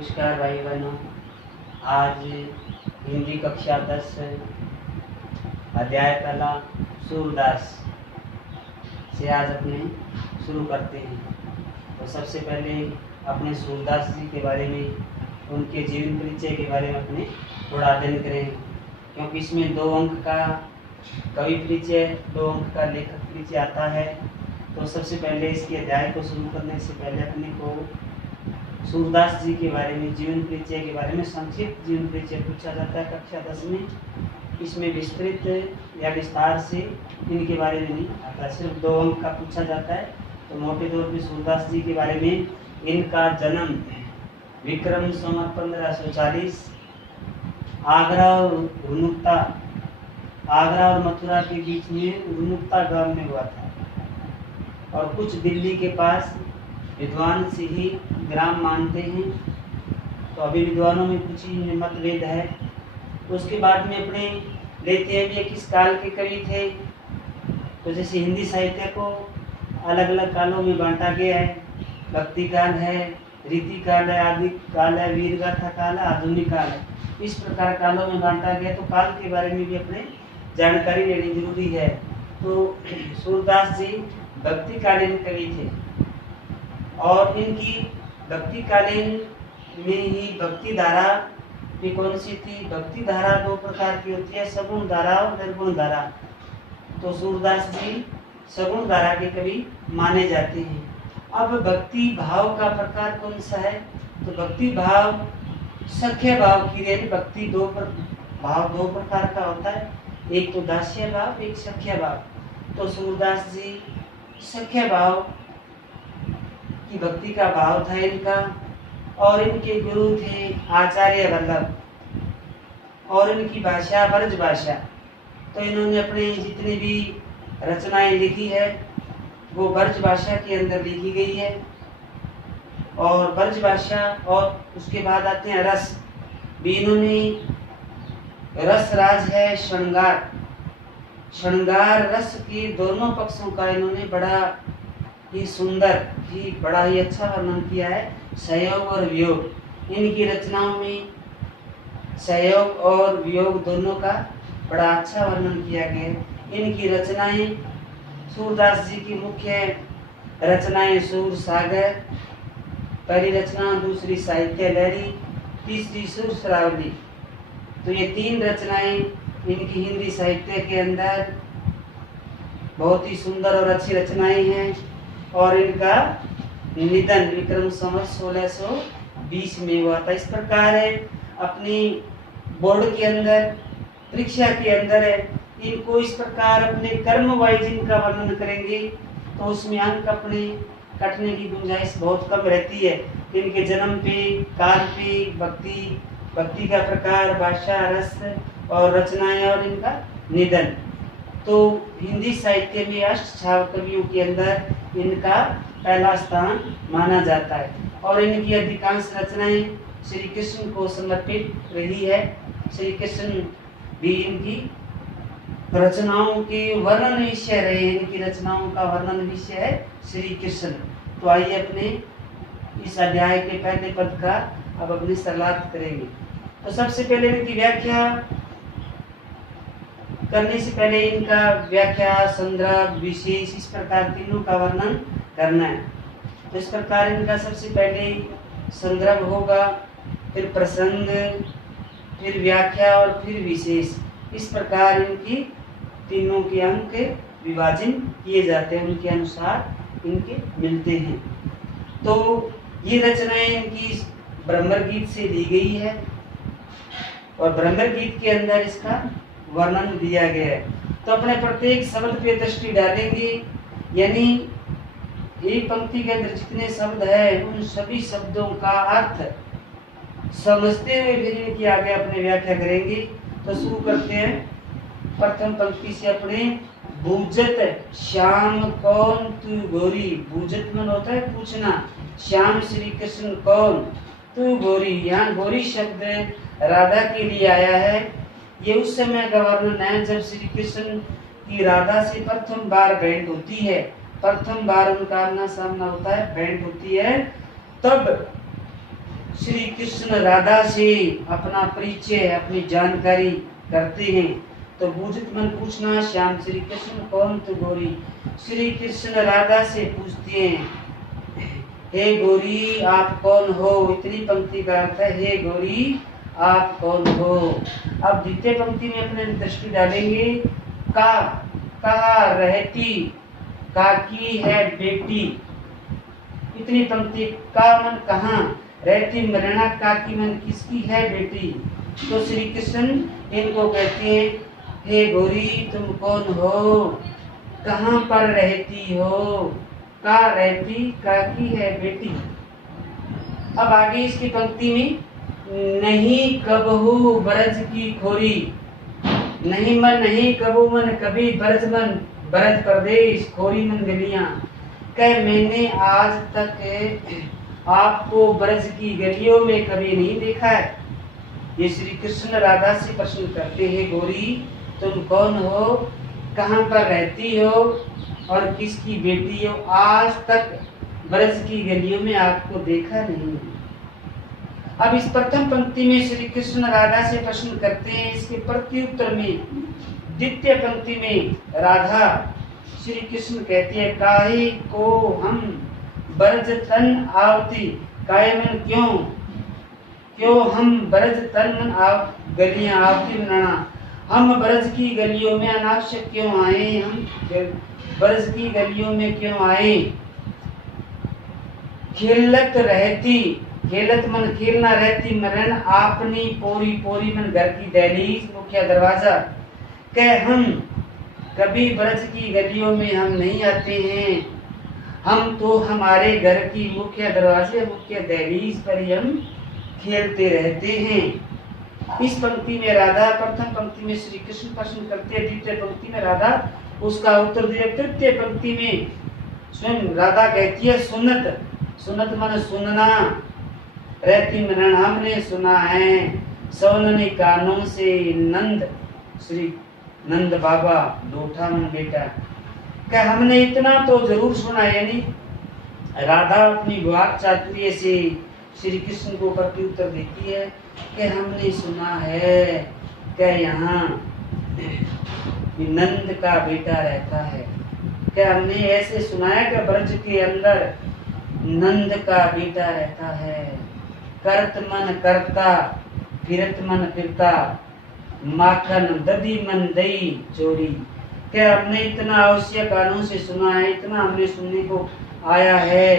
नमस्कार भाई बहनों। आज हिंदी कक्षा 10 अध्याय पहला सूरदास से आज अपने शुरू करते हैं। तो सबसे पहले अपने सूरदास जी के बारे में, उनके जीवन परिचय के बारे में अपने थोड़ा अध्ययन करें, क्योंकि इसमें 2 अंक का कवि परिचय, 2 अंक का लेखक परिचय आता है। तो सबसे पहले इसके अध्याय को शुरू करने से पहले अपने को सूरदास जी के बारे में, जीवन परिचय के बारे में संक्षिप्त जीवन परिचय पूछा जाता है कक्षा 10 में। इसमें विस्तृत या विस्तार से इनके बारे में नहीं आता, सिर्फ 2 अंक का पूछा जाता है। तो मोटे तौर पर सूरदास जी के बारे में, इनका जन्म विक्रम संवत 1540 आगरा और मथुरा के बीच में रुनुक्ता गांव में हुआ था, और कुछ दिल्ली के पास विद्वान से ही ग्राम मानते हैं। तो अभी विद्वानों में कुछ ही मतभेद है। उसके बाद में अपने लेते हैं ये किस काल के कवि थे। तो जैसे हिंदी साहित्य को अलग अलग कालों में बांटा गया है। भक्ति काल है, रीति काल है, आदि काल है, वीरगाथा काल है, आधुनिक काल है। इस प्रकार कालों में बांटा गया। तो काल के बारे में भी अपने जानकारी लेनी जरूरी है। तो सूरदास जी भक्तिकालीन कवि थे, और इनकी भक्तिकालीन में ही भक्ति धारा भी कौन सी थी। भक्ति धारा 2 प्रकार की होती है, सगुण धारा और निर्गुण धारा। तो सूरदास जी सगुण धारा के कवि माने जाते हैं। अब भक्ति भाव का प्रकार कौन सा है। तो भक्ति भाव सख्य भाव की रेल। भक्ति 2 प्रकार का होता है, एक तो दास्य भाव, एक सख्य भाव। तो सूरदास जी सख्य भाव की भक्ति का भाव था इनका, और इनके गुरु थे आचार्य वल्लभ, और इनकी भाषा ब्रज भाषा। तो इन्होंने अपने जितनी भी रचनाएं लिखी है वो ब्रज भाषा के अंदर लिखी गई है। और ब्रज भाषा, और उसके बाद आते हैं रस भी। इन्होंने रस राज है श्रृंगार रस के दोनों पक्षों का इन्होंने बड़ा ही सुंदर ही, बड़ा ही अच्छा वर्णन किया है। सहयोग और वियोग, इनकी रचनाओं में सहयोग और वियोग दोनों का बड़ा अच्छा वर्णन किया गया है। इनकी रचनाएं, सूरदास जी की मुख्य रचनाएं सूर सागर, पहली रचना, दूसरी साहित्य लहरी, तीसरी सुर श्रावली। तो ये 3 रचनाएं इनकी हिंदी साहित्य के अंदर बहुत ही सुंदर और अच्छी रचनाएं हैं। और इनका निधन विक्रम संवत 1620 में हुआ था। इस प्रकार है अपनी बोर्ड के अंदर, परीक्षा के अंदर है, इनको इस प्रकार अपने कर्म वाइज इनका वर्णन करेंगे तो उसमें अंक अपने कटने की गुंजाइश बहुत कम रहती है। इनके जन्म पे, काल पे, भक्ति का प्रकार, भाषा, रस और रचनाएं, और इनका निधन। तो हिंदी साहित्य में अष्टछाव कवियों के अंदर इनका पहला स्थान माना जाता है। और इनकी अधिकांश रचनाएं श्री कृष्ण को समर्पित रही है। श्री कृष्ण भी इनकी रचनाओं के वर्णन विषय रहे। इनकी रचनाओं का वर्णन विषय है श्री कृष्ण। तो आइए अपने इस अध्याय के पहले पद का अब अपनी सलाह करेंगे। तो सबसे पहले इनकी व्याख्या करने से पहले इनका व्याख्या, संदर्भ, विशेष, इस प्रकार तीनों का वर्णन करना है। तो इस प्रकार इनका सबसे पहले संदर्भ होगा, फिर प्रसंग, फिर व्याख्या और फिर विशेष। इस प्रकार इनकी तीनों के अंक विभाजन किए जाते हैं, उनके अनुसार इनके मिलते हैं। तो ये रचनाएं इनकी ब्रह्मर गीत से ली गई है, और ब्रह्मर गीत के अंदर इसका वर्णन दिया गया है। तो अपने प्रत्येक शब्द पे दृष्टि डालेंगे, यानी एक पंक्ति के अंदर जितने शब्द है उन सभी शब्दों का अर्थ समझते हुए फिर इनकी आगे अपने व्याख्या करेंगे। तो शुरू करते हैं प्रथम पंक्ति से अपने। बूझत श्याम कौन तू गोरी। बूझत मन होता है पूछना, श्याम श्री कृष्ण कौन, तू गोरी। यहाँ गोरी शब्द राधा के लिए आया है। ये उस समय का वर्णन है जब श्री कृष्ण की राधा से प्रथम बार भेंट होती है। प्रथम बार उनका आमना सामना होता है, भेंट होती है, तब श्री कृष्ण राधा से अपना परिचय, अपनी जानकारी करते हैं। तो बूझत मन पूछना श्याम श्री कृष्ण कौन तू गोरी। श्री कृष्ण राधा से पूछते हैं, हे गोरी आप कौन हो। इतनी पंक्ति का अर्थ है, हे गोरी आप कौन हो। अब द्वितीय पंक्ति में अपने दृष्टि डालेंगे। का, कहा रहती, का की है बेटी। इतनी पंक्ति, का मन कहाँ, रहती मरना, का की मन किसकी है बेटी। तो श्री कृष्ण इनको कहते हैं, हे गोरी तुम कौन हो, कहाँ पर रहती हो। का रहती, का की है बेटी। अब आगे इसकी पंक्ति में, नहीं कबहू ब्रज की खोरी। नहीं मन, नहीं कबू मन कभी, ब्रज मन ब्रज प्रदेश, खोरी मन गलियां। कह मैंने आज तक आपको ब्रज की गलियों में कभी नहीं देखा है। ये श्री कृष्ण राधा से प्रश्न करते हैं, गोरी तुम कौन हो, कहाँ पर रहती हो और किसकी बेटी हो। आज तक ब्रज की गलियों में आपको देखा नहीं। अब इस प्रथम पंक्ति में श्री कृष्ण राधा से प्रश्न करते हैं, इसके प्रत्युत्तर में द्वितीय पंक्ति में राधा श्री कृष्ण कहती है, काहे को हम ब्रज तन आवती। काहे मन क्यों, क्यों हम ब्रज तन मन आव गलियां आवती बनाना। हम ब्रज की गलियों में अनावश्यक क्यों आए, हम ब्रज की गलियों में क्यों आए। खेलत रहती, खेलत मन खेलना, रहती मरण आपनी पोरी, पोरी मन घर की दहलीज मुख्य दरवाजा। कह हम कभी ब्रज की गलियों में हम नहीं आते हैं, हम तो हमारे घर की मुख्य दरवाजे, मुख्य दहलीज पर ही हम खेलते रहते हैं। इस पंक्ति में राधा, प्रथम पंक्ति में श्री कृष्ण प्रश्न करते हैं, द्वितीय पंक्ति में राधा उसका उत्तर दिया। तृतीय पंक्ति में स्वयं राधा कहती है, सुनत, सुनत मन सुनना, रहती मरण हमने सुना है, सौनने कानों से नंद, श्री नंद बाबा लोठा मन बेटा। क्या हमने इतना तो जरूर सुना। यानी राधा अपनी वाक चातुर्य से श्री कृष्ण को प्रत्युत्तर देती है कि हमने सुना है क्या यहाँ नंद का बेटा रहता है। क्या हमने ऐसे सुनाया कि ब्रज के अंदर नंद का बेटा रहता है। करत मन करता, फिरत मन फिरता, माखन दधी मन दही चोरी। क्या हमने इतना अवश्य कानों से सुना है, इतना हमने सुनने को आया है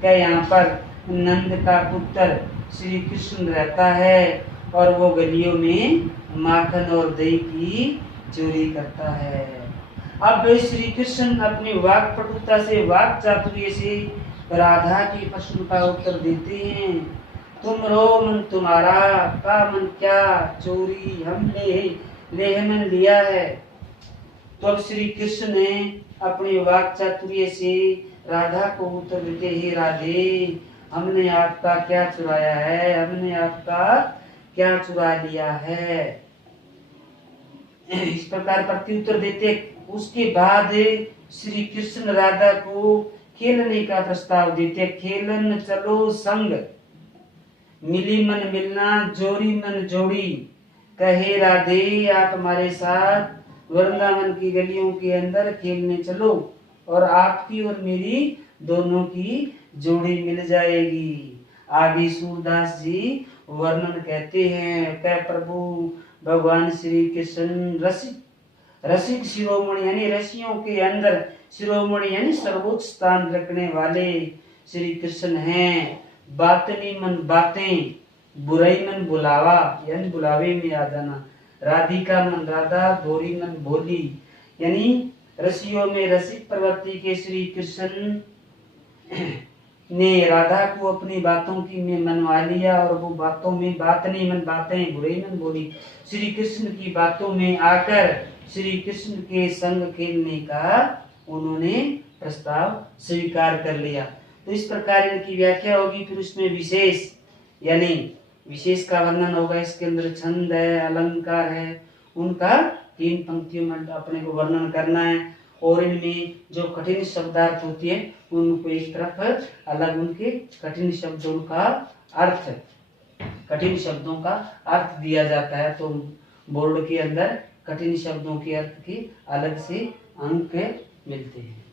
क्या यहाँ पर नंद का पुत्र श्री कृष्ण रहता है और वो गलियों में माखन और दही की चोरी करता है। अब श्री कृष्ण अपनी वाक पटुता से, वाक चातुर्य से राधा के प्रश्न का उत्तर देते हैं। तुम रो मन तुम्हारा, का मन क्या चोरी हमने ले मन लिया है। तो अब श्री कृष्ण ने अपनी वाक चातुर्य से राधा को उत्तर देते, हे राधे हमने आपका क्या चुराया है, हमने आपका क्या चुरा लिया है। इस प्रकार प्रत्युत्तर देते। उसके बाद श्री कृष्ण राधा को खेलने का प्रस्ताव देते। खेलन चलो संग, मिली मन मिलना, जोड़ी मन जोड़ी। कहे राधे आप हमारे साथ वृंदावन की गलियों के अंदर खेलने चलो और आपकी और मेरी दोनों की जोड़ी मिल जाएगी। आगे सूरदास जी वर्णन कहते हैं, कह प्रभु भगवान श्री कृष्ण रसिक, रसिक शिरोमणि यानी रसियों के अंदर शिरोमणि यानी सर्वोच्च स्थान रखने वाले श्री कृष्ण हैं। बातनी मन बातें, बुराई मन बुलावा यानी बुलावे में आ जाना। राधिका मन राधा, भोरी मन भोली यानी रसियों में रसिक प्रवृत्ति के श्री कृष्ण ने राधा को अपनी बातों की में मनवा लिया और वो बातों में बातनी मन बातें, बुराई मन बोली। श्री कृष्ण की बातों में आकर श्री कृष्ण के संग खेलने का उन्होंने प्रस्ताव स्वीकार कर लिया। तो इस प्रकार इनकी व्याख्या होगी। फिर उसमें विशेष यानी विशेष का वर्णन होगा। इसके अंदर छंद है, अलंकार है, उनका 3 पंक्तियों में अपने को वर्णन करना है और इनमें जो कठिन शब्दार्थ होती है उनको एक तरफ अलग उनके कठिन शब्दों का अर्थ कठिन शब्दों का अर्थ दिया जाता है, तो बोर्ड के अंदर कठिन शब्दों के अर्थ की अलग से अंक मिलते हैं।